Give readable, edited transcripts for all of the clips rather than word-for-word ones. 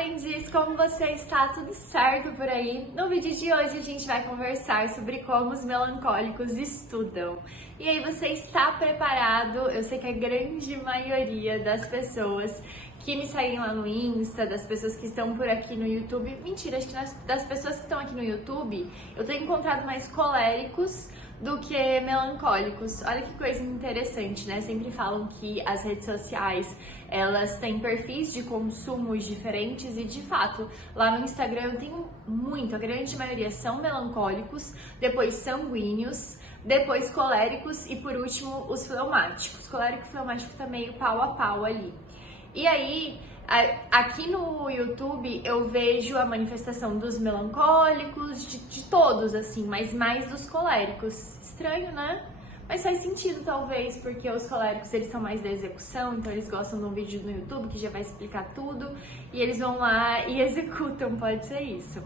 aprendiz, como você está? Tudo certo por aí? No vídeo de hoje a gente vai conversar sobre como os melancólicos estudam. E aí, você está preparado? Eu sei que a grande maioria das pessoas que me seguem lá no Insta, das pessoas que estão por aqui no YouTube, mentira, acho que das pessoas que estão aqui no YouTube, eu tenho encontrado mais coléricos do que melancólicos. Olha que coisa interessante, né? Sempre falam que as redes sociais, elas têm perfis de consumos diferentes e, de fato, lá no Instagram eu tenho muito, a grande maioria são melancólicos, depois sanguíneos, depois coléricos e, por último, os fleumáticos. Colérico e fleumático tá meio pau a pau ali. E aí, aqui no YouTube eu vejo a manifestação dos melancólicos, de todos assim, mas mais dos coléricos. Estranho, né? Mas faz sentido talvez, porque os coléricos eles são mais da execução, então eles gostam de um vídeo no YouTube que já vai explicar tudo e eles vão lá e executam, pode ser isso.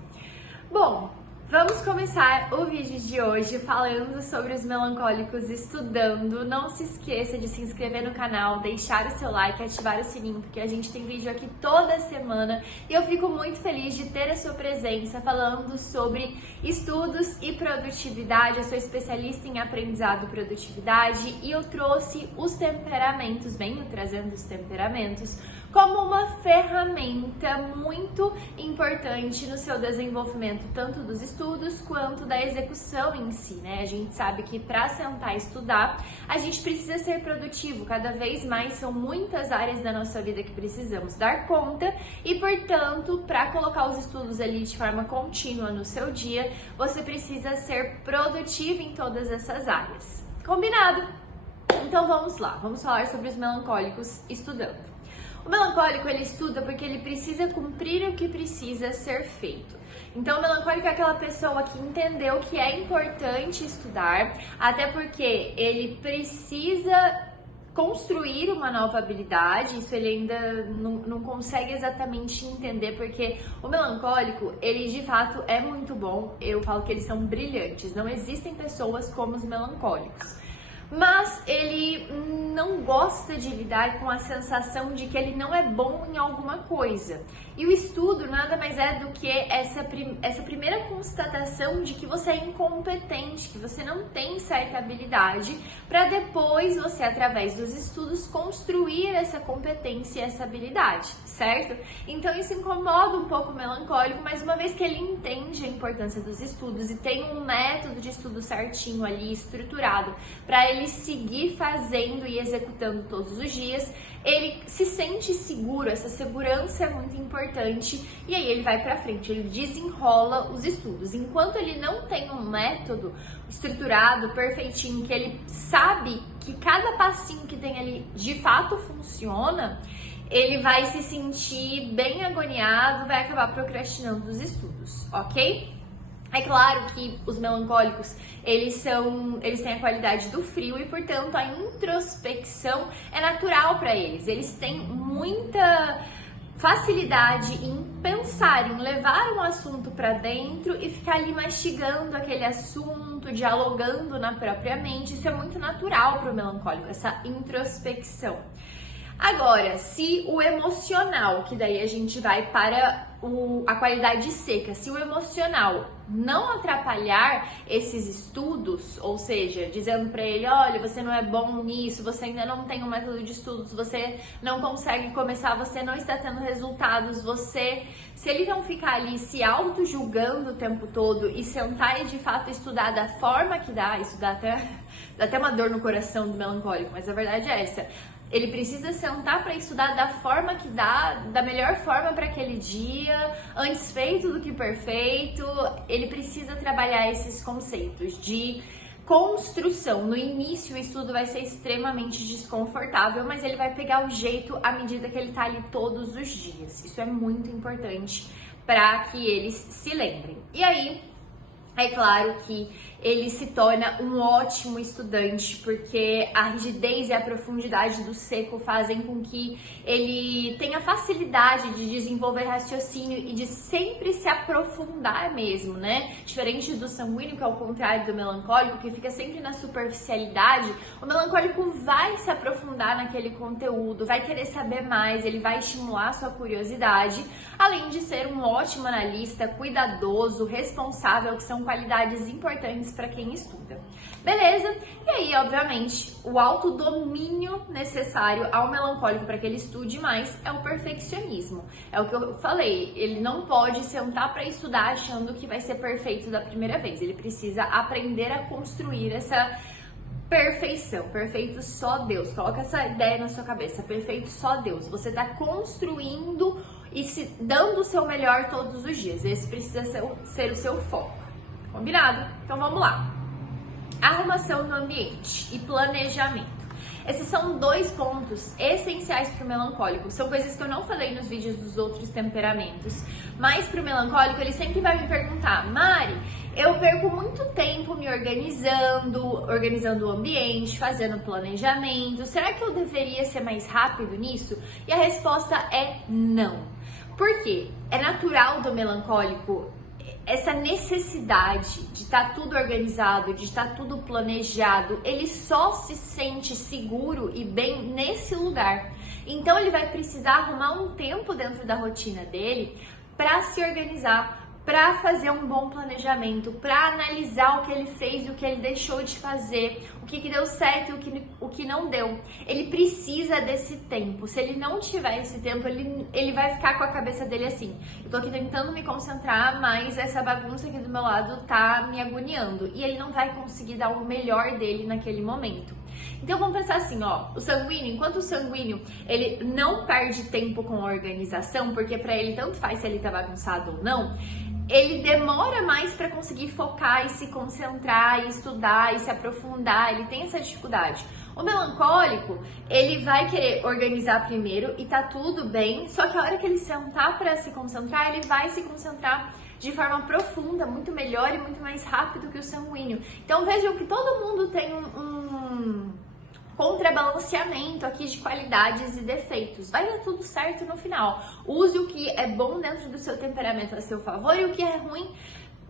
Bom, vamos começar o vídeo de hoje falando sobre os melancólicos estudando. Não se esqueça de se inscrever no canal, deixar o seu like, ativar o sininho, porque a gente tem vídeo aqui toda semana e eu fico muito feliz de ter a sua presença falando sobre estudos e produtividade. Eu sou especialista em aprendizado e produtividade e eu trouxe os temperamentos, venho trazendo os temperamentos como uma ferramenta muito importante no seu desenvolvimento, tanto dos estudos quanto da execução em si, né? A gente sabe que para sentar e estudar, a gente precisa ser produtivo. Cada vez mais são muitas áreas da nossa vida que precisamos dar conta e, portanto, para colocar os estudos ali de forma contínua no seu dia, você precisa ser produtivo em todas essas áreas. Combinado? Então vamos lá, vamos falar sobre os melancólicos estudando. O melancólico, ele estuda porque ele precisa cumprir o que precisa ser feito. Então, o melancólico é aquela pessoa que entendeu que é importante estudar, até porque ele precisa construir uma nova habilidade. Isso ele ainda não consegue exatamente entender, porque o melancólico, ele de fato é muito bom. Eu falo que eles são brilhantes, não existem pessoas como os melancólicos. Mas ele não gosta de lidar com a sensação de que ele não é bom em alguma coisa. E o estudo nada mais é do que essa primeira constatação de que você é incompetente, que você não tem certa habilidade, para depois você, através dos estudos, construir essa competência e essa habilidade, certo? Então isso incomoda um pouco o melancólico, mas uma vez que ele entende a importância dos estudos e tem um método de estudo certinho ali, estruturado, para ele seguir fazendo e executando todos os dias, ele se sente seguro. Essa segurança é muito importante e aí ele vai pra frente, ele desenrola os estudos. Enquanto ele não tem um método estruturado, perfeitinho, que ele sabe que cada passinho que tem ali de fato funciona, ele vai se sentir bem agoniado, vai acabar procrastinando os estudos, ok? É claro que os melancólicos, eles têm a qualidade do frio e, portanto, a introspecção é natural para eles. Eles têm muita facilidade em pensar, em levar um assunto para dentro e ficar ali mastigando aquele assunto, dialogando na própria mente. Isso é muito natural para o melancólico, essa introspecção. Agora, se o emocional, que daí a gente vai para a qualidade seca, se o emocional não atrapalhar esses estudos, ou seja, dizendo para ele, olha, você não é bom nisso, você ainda não tem um método de estudos, você não consegue começar, você não está tendo resultados, se ele não ficar ali se auto-julgando o tempo todo e sentar e de fato estudar da forma que dá, isso dá até uma dor no coração do melancólico, mas a verdade é essa. Ele precisa sentar para estudar da forma que dá, da melhor forma para aquele dia, antes feito do que perfeito. Ele precisa trabalhar esses conceitos de construção. No início o estudo vai ser extremamente desconfortável, mas ele vai pegar o jeito à medida que ele tá ali todos os dias. Isso é muito importante para que eles se lembrem. E aí, é claro que ele se torna um ótimo estudante, porque a rigidez e a profundidade do seco fazem com que ele tenha facilidade de desenvolver raciocínio e de sempre se aprofundar mesmo, né? Diferente do sanguíneo, que é o contrário do melancólico, que fica sempre na superficialidade, o melancólico vai se aprofundar naquele conteúdo, vai querer saber mais, ele vai estimular a sua curiosidade, além de ser um ótimo analista, cuidadoso, responsável, que são qualidades importantes para quem estuda. Beleza? E aí, obviamente, o autodomínio necessário ao melancólico para que ele estude mais é o perfeccionismo. É o que eu falei, ele não pode sentar para estudar achando que vai ser perfeito da primeira vez. Ele precisa aprender a construir essa perfeição. Perfeito só Deus. Coloca essa ideia na sua cabeça. Perfeito só Deus. Você está construindo e se dando o seu melhor todos os dias. Esse precisa ser o seu foco. Combinado? Então vamos lá. Arrumação do ambiente e planejamento. Esses são dois pontos essenciais para o melancólico. São coisas que eu não falei nos vídeos dos outros temperamentos, mas para o melancólico ele sempre vai me perguntar: Mari, eu perco muito tempo me organizando o ambiente, fazendo planejamento. Será que eu deveria ser mais rápido nisso? E a resposta é não. Por quê? É natural do melancólico essa necessidade de estar tudo organizado, de estar tudo planejado. Ele só se sente seguro e bem nesse lugar. Então ele vai precisar arrumar um tempo dentro da rotina dele para se organizar, para fazer um bom planejamento, para analisar o que ele fez e o que ele deixou de fazer, o que deu certo e o que não deu. Ele precisa desse tempo. Se ele não tiver esse tempo, ele vai ficar com a cabeça dele assim: eu tô aqui tentando me concentrar, mas essa bagunça aqui do meu lado tá me agoniando. E ele não vai conseguir dar o melhor dele naquele momento. Então vamos pensar assim, ó, o sanguíneo, enquanto o sanguíneo, ele não perde tempo com a organização, porque para ele tanto faz se ele tá bagunçado ou não, ele demora mais para conseguir focar e se concentrar e estudar e se aprofundar, ele tem essa dificuldade. O melancólico, ele vai querer organizar primeiro e tá tudo bem, só que a hora que ele sentar para se concentrar, ele vai se concentrar de forma profunda, muito melhor e muito mais rápido que o sanguíneo. Então vejam que todo mundo tem um contrabalanceamento aqui de qualidades e defeitos. Vai dar tudo certo no final. Use o que é bom dentro do seu temperamento a seu favor e o que é ruim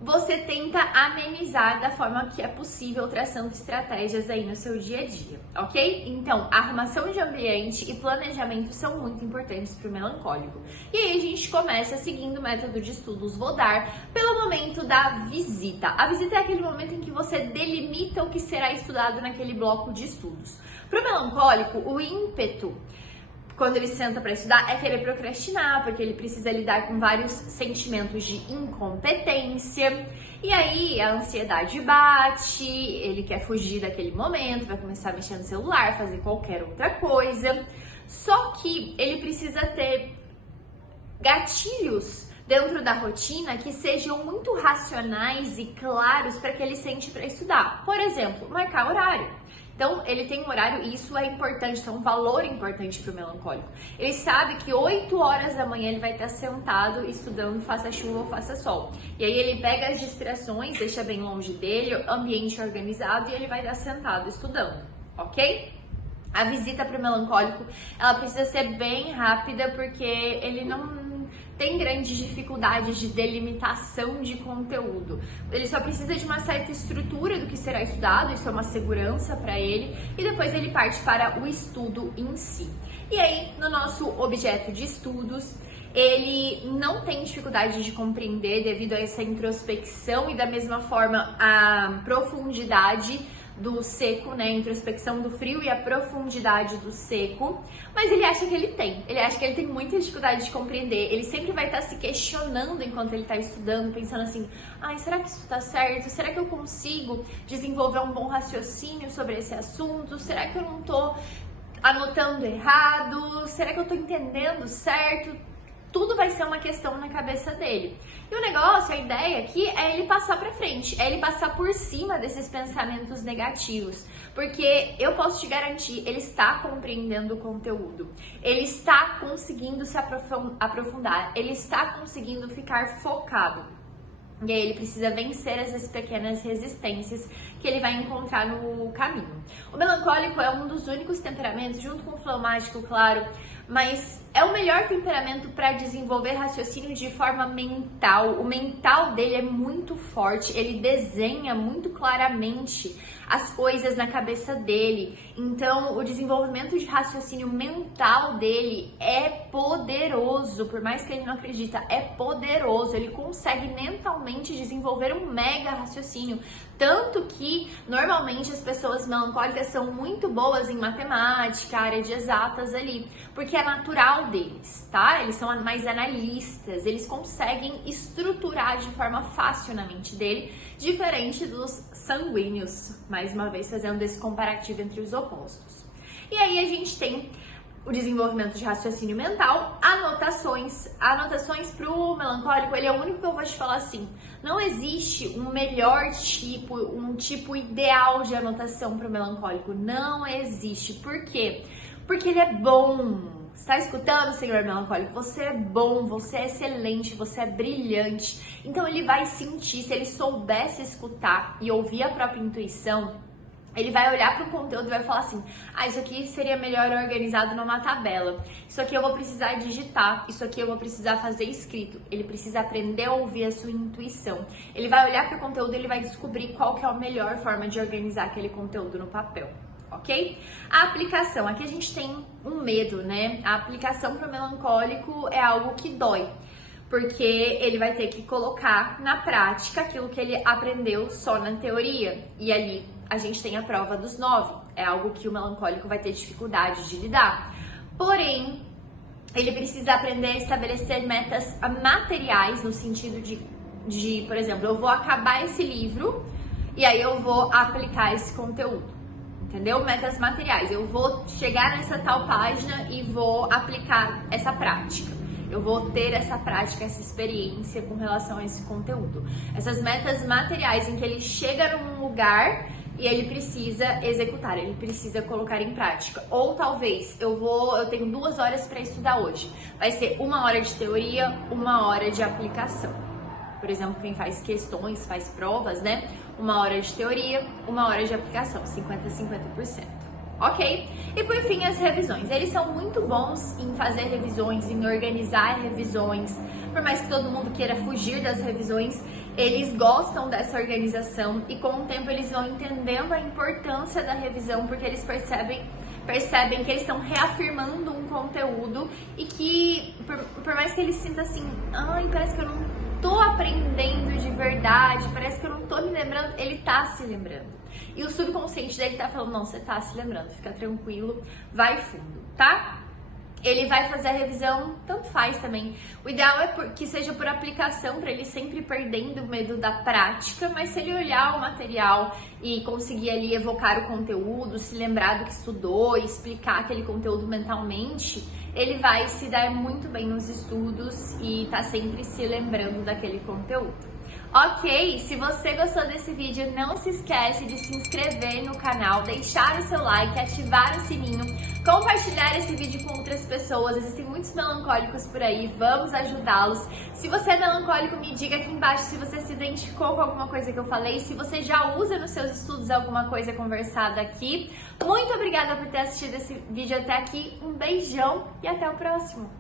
você tenta amenizar da forma que é possível, traçando estratégias aí no seu dia a dia, ok? Então, arrumação de ambiente e planejamento são muito importantes para o melancólico. E aí a gente começa seguindo o método de estudos Vodar pelo momento da visita. A visita é aquele momento em que você delimita o que será estudado naquele bloco de estudos. Para o melancólico, o ímpeto quando ele senta para estudar é querer procrastinar, porque ele precisa lidar com vários sentimentos de incompetência. E aí a ansiedade bate, ele quer fugir daquele momento, vai começar a mexer no celular, fazer qualquer outra coisa. Só que ele precisa ter gatilhos dentro da rotina que sejam muito racionais e claros para que ele sente para estudar. Por exemplo, marcar horário. Então, ele tem um horário e isso é importante, isso é um valor importante para o melancólico. Ele sabe que 8 horas da manhã ele vai estar sentado estudando, faça chuva ou faça sol. E aí ele pega as distrações, deixa bem longe dele, ambiente organizado, e ele vai estar sentado estudando, ok? A visita para o melancólico, ela precisa ser bem rápida porque ele não tem grandes dificuldades de delimitação de conteúdo. Ele só precisa de uma certa estrutura do que será estudado, isso é uma segurança para ele, e depois ele parte para o estudo em si. E aí, no nosso objeto de estudos, ele não tem dificuldade de compreender devido a essa introspecção e da mesma forma a profundidade do seco, né, a introspecção do frio e a profundidade do seco, mas ele acha que ele tem muita dificuldade de compreender, ele sempre vai estar se questionando enquanto ele está estudando, pensando assim: ai, será que isso está certo? Será que eu consigo desenvolver um bom raciocínio sobre esse assunto? Será que eu não estou anotando errado? Será que eu estou entendendo certo? Tudo vai ser uma questão na cabeça dele. E o negócio, a ideia aqui é ele passar pra frente, é ele passar por cima desses pensamentos negativos. Porque eu posso te garantir, ele está compreendendo o conteúdo, ele está conseguindo se aprofundar, ele está conseguindo ficar focado. E aí ele precisa vencer essas pequenas resistências que ele vai encontrar no caminho. O melancólico é um dos únicos temperamentos, junto com o fleumático, claro, mas é o melhor temperamento para desenvolver raciocínio de forma mental. O mental dele é muito forte, ele desenha muito claramente as coisas na cabeça dele. Então, o desenvolvimento de raciocínio mental dele é poderoso, por mais que ele não acredita, é poderoso. Ele consegue mentalmente desenvolver um mega raciocínio, tanto que normalmente as pessoas melancólicas são muito boas em matemática, área de exatas ali, porque é natural deles, tá? Eles são mais analistas, eles conseguem estruturar de forma fácil na mente dele, diferente dos sanguíneos, mais uma vez fazendo esse comparativo entre os opostos. E aí a gente tem o desenvolvimento de raciocínio mental, anotações para o melancólico, ele é o único que eu vou te falar assim, não existe um melhor tipo, um tipo ideal de anotação para o melancólico, não existe. Por quê? Porque ele é bom. Está escutando, senhor melancólico? Você é bom, você é excelente, você é brilhante. Então ele vai sentir, se ele soubesse escutar e ouvir a própria intuição, ele vai olhar para o conteúdo e vai falar assim, isso aqui seria melhor organizado numa tabela, isso aqui eu vou precisar digitar, isso aqui eu vou precisar fazer escrito. Ele precisa aprender a ouvir a sua intuição. Ele vai olhar para o conteúdo e ele vai descobrir qual que é a melhor forma de organizar aquele conteúdo no papel. Ok? A aplicação, aqui a gente tem um medo, né? A aplicação para o melancólico é algo que dói, porque ele vai ter que colocar na prática aquilo que ele aprendeu só na teoria, e ali a gente tem a prova dos 9, é algo que o melancólico vai ter dificuldade de lidar. Porém, ele precisa aprender a estabelecer metas materiais, no sentido de, por exemplo, eu vou acabar esse livro e aí eu vou aplicar esse conteúdo. Entendeu? Metas materiais. Eu vou chegar nessa tal página e vou aplicar essa prática. Eu vou ter essa prática, essa experiência com relação a esse conteúdo. Essas metas materiais em que ele chega num lugar e ele precisa executar, ele precisa colocar em prática. Ou talvez eu tenho 2 horas para estudar hoje. Vai ser 1 hora de teoria, 1 hora de aplicação. Por exemplo, quem faz questões, faz provas, né? 1 hora de teoria, 1 hora de aplicação, 50-50%. Ok? E por fim, as revisões. Eles são muito bons em fazer revisões, em organizar revisões. Por mais que todo mundo queira fugir das revisões, eles gostam dessa organização e com o tempo eles vão entendendo a importância da revisão, porque eles percebem que eles estão reafirmando um conteúdo e que, por mais que eles sintam assim, parece que eu não tô aprendendo de verdade, parece que eu não tô me lembrando, ele tá se lembrando. E o subconsciente dele tá falando, não, você tá se lembrando, fica tranquilo, vai fundo, tá? Ele vai fazer a revisão, tanto faz também. O ideal é que seja por aplicação, para ele sempre perdendo o medo da prática, mas se ele olhar o material e conseguir ali evocar o conteúdo, se lembrar do que estudou e explicar aquele conteúdo mentalmente, ele vai se dar muito bem nos estudos e tá sempre se lembrando daquele conteúdo. Ok, se você gostou desse vídeo, não se esquece de se inscrever no canal, deixar o seu like, ativar o sininho, compartilhar esse vídeo com outras pessoas. Existem muitos melancólicos por aí, vamos ajudá-los. Se você é melancólico, me diga aqui embaixo se você se identificou com alguma coisa que eu falei, se você já usa nos seus estudos alguma coisa conversada aqui. Muito obrigada por ter assistido esse vídeo até aqui, um beijão e até o próximo!